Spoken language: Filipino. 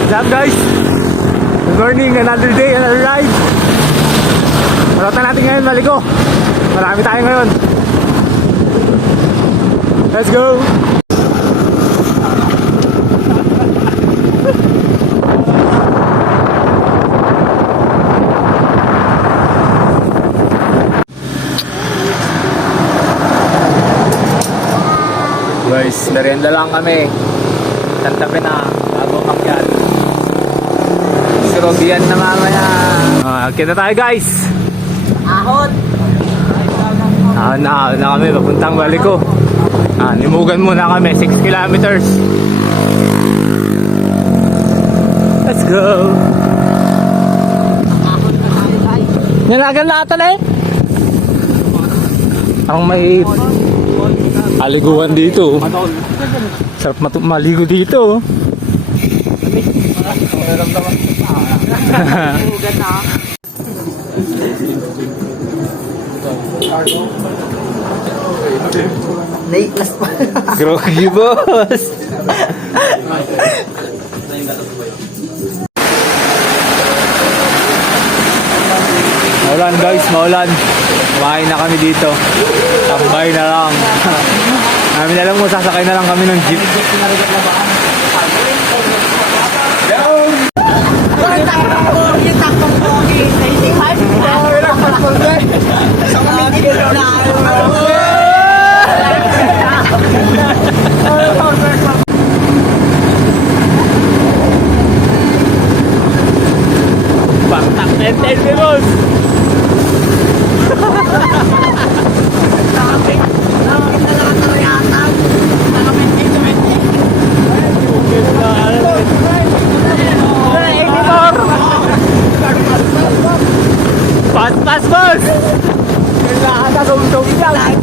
What's up guys? Good morning, another day, another ride. Marota natin ngayon, Maliko. Marami tayo ngayon. Let's go! Guys, merienda lang kami. Tantabi na, bago kakyat. Surobian na mamaya. Kita tayo guys. Ahon! Na kami, papuntang Baliko. Nimugan muna kami, 6 kilometers. Let's go! Nalagan na ata na eh. Ang may aliguan dito. Sarap maligo dito. Naiklas pa. Groggy boss. Maulan guys, maulan. Kumain na kami dito. Tambay na lang. Namin alam mo, sasakay na lang kami ng jeep. Pantak enten ni boss. Pas boss. Kailangan na sumsum yan.